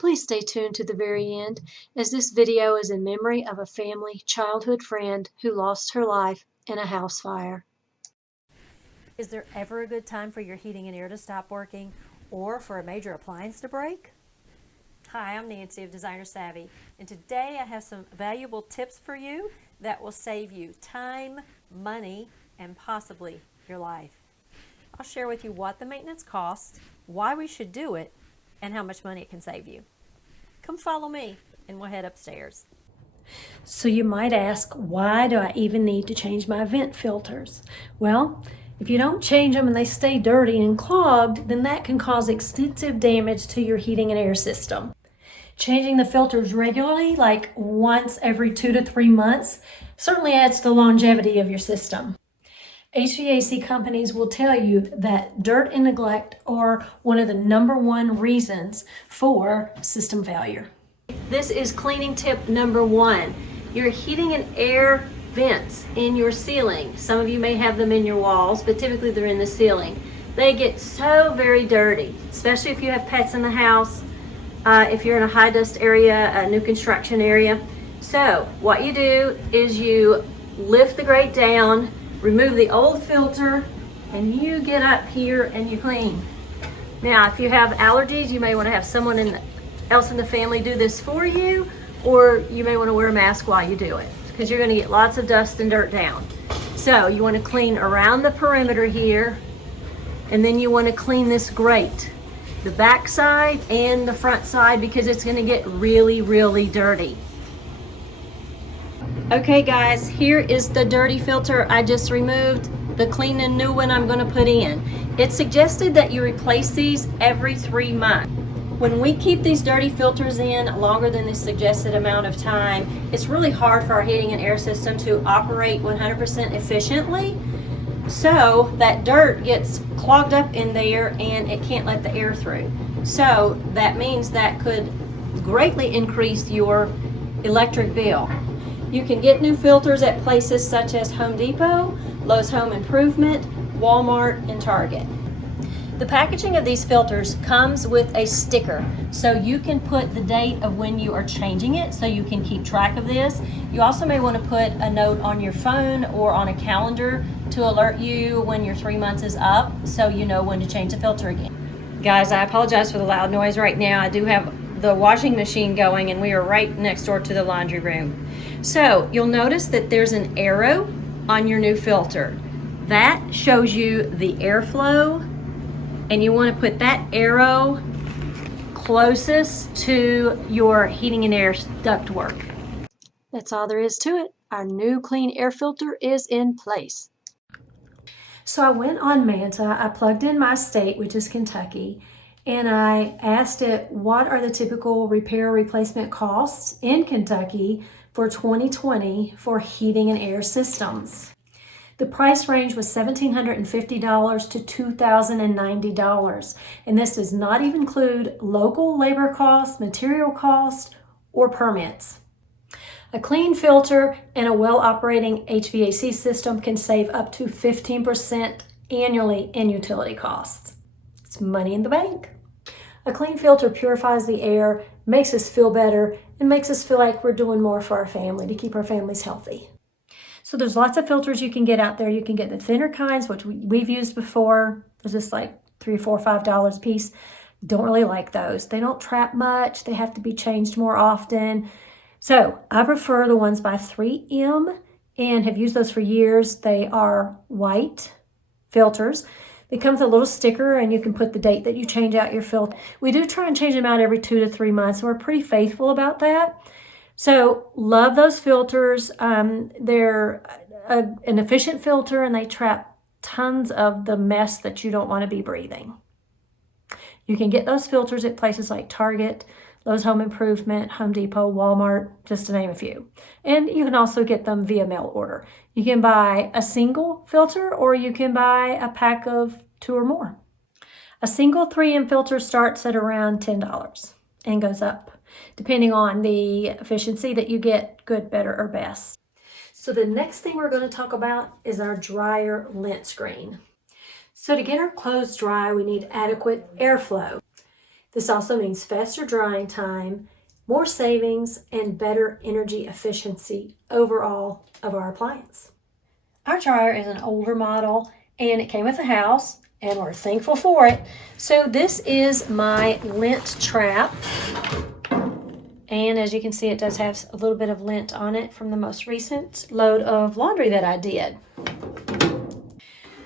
Please stay tuned to the very end, as this video is in memory of a family childhood friend who lost her life in a house fire. Is there ever a good time for your heating and air to stop working or for a major appliance to break? Hi, I'm Nancy of Designer Savvy, and today I have some valuable tips for you that will save you time, money, and possibly your life. I'll share with you what the maintenance costs, why we should do it, and how much money it can save you. Come follow me and we'll head upstairs. So you might ask, why do I even need to change my vent filters? Well, if you don't change them and they stay dirty and clogged, then that can cause extensive damage to your heating and air system. Changing the filters regularly, like once every 2 to 3 months, certainly adds to the longevity of your system. HVAC companies will tell you that dirt and neglect are one of the #1 reasons for system failure. This is cleaning tip number 1. Your heating and air vents in your ceiling. Some of you may have them in your walls, but typically they're in the ceiling. They get so very dirty, especially if you have pets in the house, if you're in a high dust area, a new construction area. So what you do is you lift the grate down, remove the old filter, and you get up here and you clean. Now, if you have allergies, you may want to have someone else in the family do this for you, or you may want to wear a mask while you do it, because you're going to get lots of dust and dirt down. So you want to clean around the perimeter here, and then you want to clean this grate, the back side and the front side, because it's going to get really, really dirty. Okay guys, here is the dirty filter I just removed, the clean and new one I'm going to put in. It's suggested that you replace these every 3 months. When we keep these dirty filters in longer than the suggested amount of time, it's really hard for our heating and air system to operate 100% efficiently. So that dirt gets clogged up in there and it can't let the air through. So that means that could greatly increase your electric bill. You can get new filters at places such as Home Depot, Lowe's Home Improvement, Walmart, and Target. The packaging of these filters comes with a sticker, so you can put the date of when you are changing it, so you can keep track of this. You also may want to put a note on your phone or on a calendar to alert you when your 3 months is up, so you know when to change the filter again. Guys, I apologize for the loud noise right now. I do have the washing machine going, and we are right next door to the laundry room. So you'll notice that there's an arrow on your new filter. That shows you the airflow, and you want to put that arrow closest to your heating and air ductwork. That's all there is to it. Our new clean air filter is in place. So I went on Manta, I plugged in my state, which is Kentucky, and I asked it, what are the typical repair replacement costs in Kentucky for 2020 for heating and air systems? The price range was $1,750 to $2,090, and this does not even include local labor costs, material costs, or permits. A clean filter and a well-operating HVAC system can save up to 15% annually in utility costs. It's money in the bank. A clean filter purifies the air, makes us feel better, and makes us feel like we're doing more for our family to keep our families healthy. So there's lots of filters you can get out there. You can get the thinner kinds, which we've used before. They're just like $3, $4, $5 a piece. Don't really like those. They don't trap much. They have to be changed more often. So I prefer the ones by 3M and have used those for years. They are white filters. They come with a little sticker, and you can put the date that you change out your filter. We do try and change them out every 2 to 3 months, and we're pretty faithful about that. So love those filters. They're an efficient filter, and they trap tons of the mess that you don't want to be breathing. You can get those filters at places like Target, Lowe's Home Improvement, Home Depot, Walmart, just to name a few. And you can also get them via mail order. You can buy a single filter, or you can buy a pack of 2 or more. A single 3M filter starts at around $10 and goes up, depending on the efficiency that you get, good, better, or best. So the next thing we're going to talk about is our dryer lint screen. So to get our clothes dry, we need adequate airflow. This also means faster drying time, more savings, and better energy efficiency overall of our appliance. Our dryer is an older model and it came with the house and we're thankful for it. So this is my lint trap. And as you can see, it does have a little bit of lint on it from the most recent load of laundry that I did.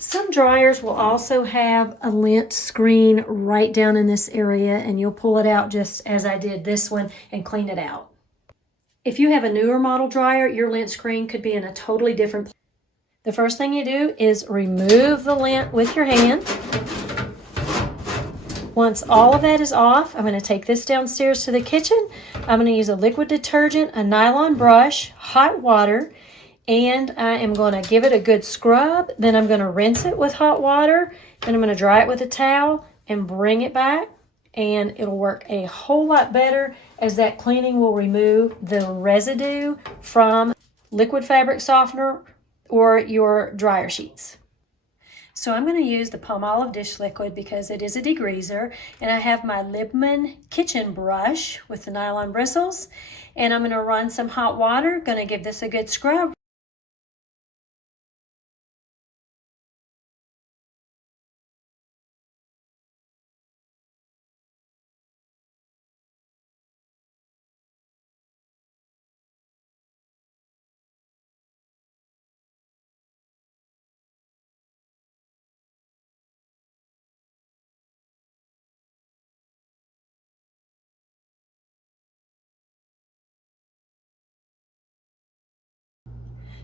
Some dryers will also have a lint screen right down in this area, and you'll pull it out just as I did this one and clean it out. If you have a newer model dryer, your lint screen could be in a totally different place. The first thing you do is remove the lint with your hand. Once all of that is off, I'm going to take this downstairs to the kitchen. I'm going to use a liquid detergent, a nylon brush, hot water, and I am going to give it a good scrub. Then I'm going to rinse it with hot water. Then I'm going to dry it with a towel and bring it back. And it'll work a whole lot better as that cleaning will remove the residue from liquid fabric softener or your dryer sheets. So I'm going to use the Palmolive dish liquid because it is a degreaser, and I have my Liebman kitchen brush with the nylon bristles, and I'm going to run some hot water, going to give this a good scrub.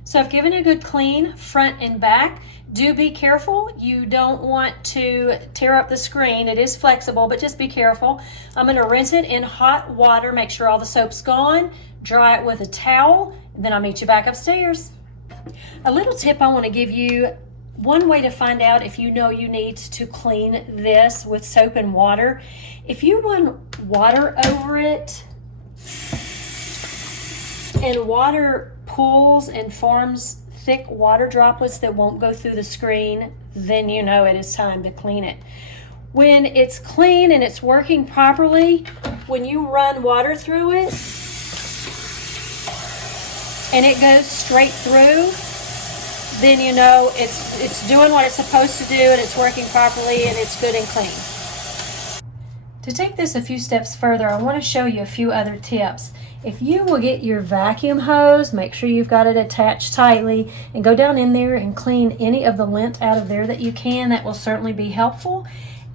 So I've given it a good clean front and back. Do be careful. You don't want to tear up the screen. It is flexible, but just be careful. I'm going to rinse it in hot water, make sure all the soap's gone, dry it with a towel, and then I'll meet you back upstairs. A little tip I want to give you, one way to find out if you know you need to clean this with soap and water, if you run water over it and water pools and forms thick water droplets that won't go through the screen, then you know it is time to clean it. When it's clean and it's working properly, when you run water through it and it goes straight through, then you know it's doing what it's supposed to do and it's working properly and it's good and clean. To take this a few steps further, I want to show you a few other tips. If you will get your vacuum hose, make sure you've got it attached tightly, and go down in there and clean any of the lint out of there that you can. That will certainly be helpful.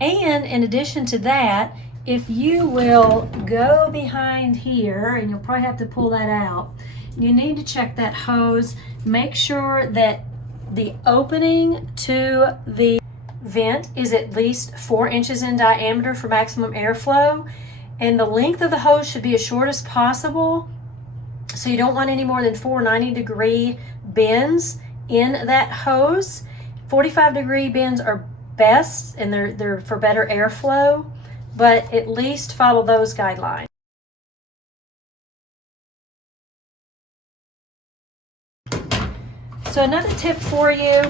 And in addition to that, if you will go behind here, and you'll probably have to pull that out, you need to check that hose. Make sure that the opening to the vent is at least 4 inches in diameter for maximum airflow. And the length of the hose should be as short as possible. So you don't want any more than 4 90-degree bends in that hose. 45-degree bends are best, and they're for better airflow, but at least follow those guidelines. So another tip for you,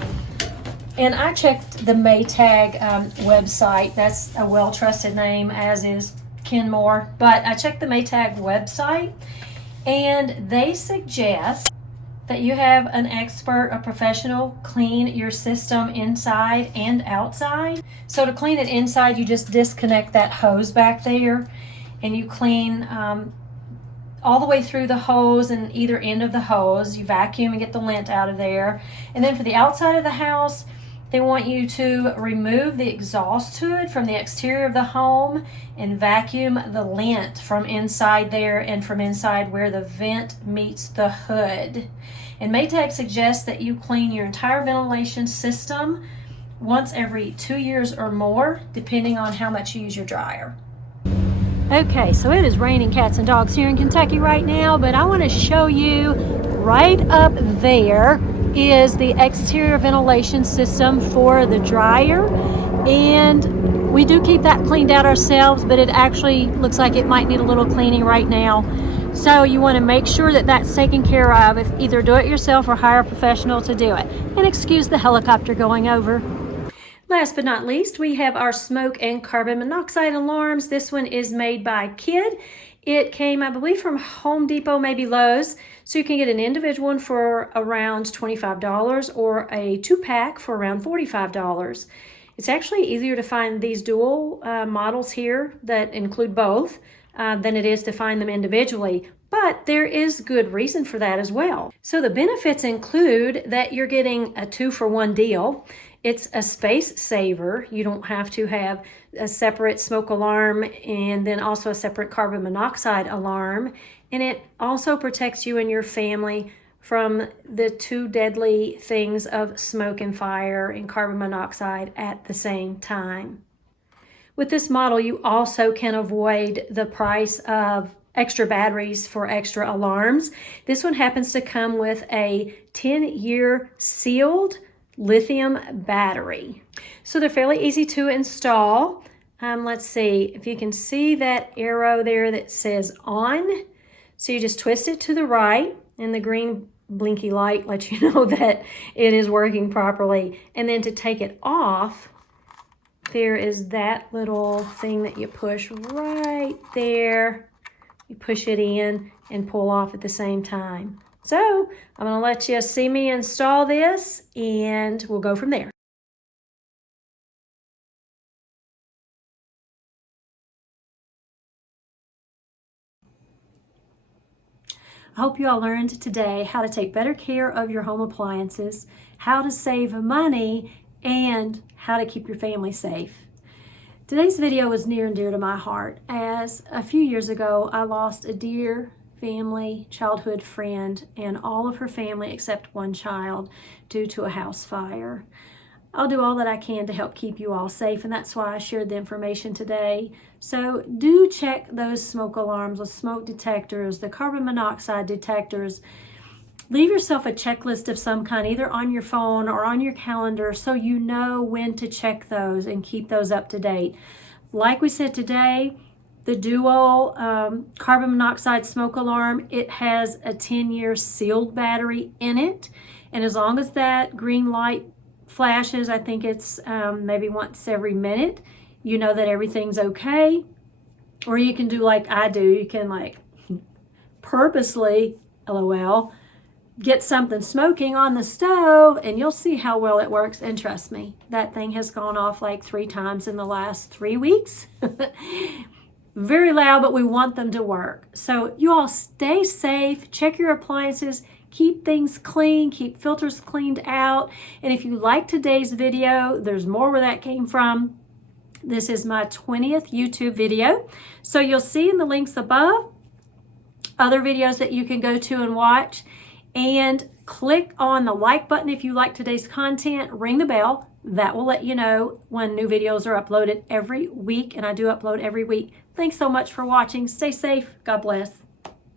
and I checked the Maytag website. That's a well-trusted name, as is Kenmore, but I checked the Maytag website, and they suggest that you have an expert, a professional, clean your system inside and outside. So to clean it inside, you just disconnect that hose back there, and you clean all the way through the hose and either end of the hose. You vacuum and get the lint out of there. And then for the outside of the house, they want you to remove the exhaust hood from the exterior of the home and vacuum the lint from inside there and from inside where the vent meets the hood. And Maytag suggests that you clean your entire ventilation system once every 2 years or more, depending on how much you use your dryer. Okay, so it is raining cats and dogs here in Kentucky right now, but I want to show you right up there is the exterior ventilation system for the dryer, and we do keep that cleaned out ourselves, but it actually looks like it might need a little cleaning right now. So you want to make sure that that's taken care of. If either do it yourself or hire a professional to do it. And excuse the helicopter going over. Last but not least, we have our smoke and carbon monoxide alarms. This one is made by Kidd. It came, I believe, from Home Depot, maybe Lowe's. So you can get an individual one for around $25 or a 2-pack for around $45. It's actually easier to find these dual models here that include both than it is to find them individually. But there is good reason for that as well. So the benefits include that you're getting a 2-for-1 deal. It's a space saver. You don't have to have a separate smoke alarm and then also a separate carbon monoxide alarm. And it also protects you and your family from the 2 deadly things of smoke and fire and carbon monoxide at the same time. With this model, you also can avoid the price of extra batteries for extra alarms. This one happens to come with a 10-year sealed lithium battery. So they're fairly easy to install. Let's see if you can see that arrow there that says on. So you just twist it to the right and the green blinky light lets you know that it is working properly. And then to take it off, there is that little thing that you push right there. You push it in and pull off at the same time. So I'm going to let you see me install this and we'll go from there. I hope you all learned today how to take better care of your home appliances, how to save money, and how to keep your family safe. Today's video was near and dear to my heart as a few years ago I lost a dear family, childhood friend, and all of her family except one child due to a house fire. I'll do all that I can to help keep you all safe, and that's why I shared the information today. So do check those smoke alarms, the smoke detectors, the carbon monoxide detectors. Leave yourself a checklist of some kind, either on your phone or on your calendar, so you know when to check those and keep those up to date. Like we said today, the dual carbon monoxide smoke alarm, it has a 10-year sealed battery in it. And as long as that green light flashes, I think it's maybe once every minute, you know that everything's okay. Or you can do like I do. You can like purposely, LOL, get something smoking on the stove and you'll see how well it works. And trust me, that thing has gone off like 3 times in the last 3 weeks. Very loud, but we want them to work. So you all stay safe, check your appliances, keep things clean, keep filters cleaned out. And if you like today's video, there's more where that came from. This is my 20th YouTube video. So you'll see in the links above other videos that you can go to and watch. And click on the like button if you like today's content. Ring the bell. That will let you know when new videos are uploaded every week. And I do upload every week. Thanks so much for watching. Stay safe. God bless.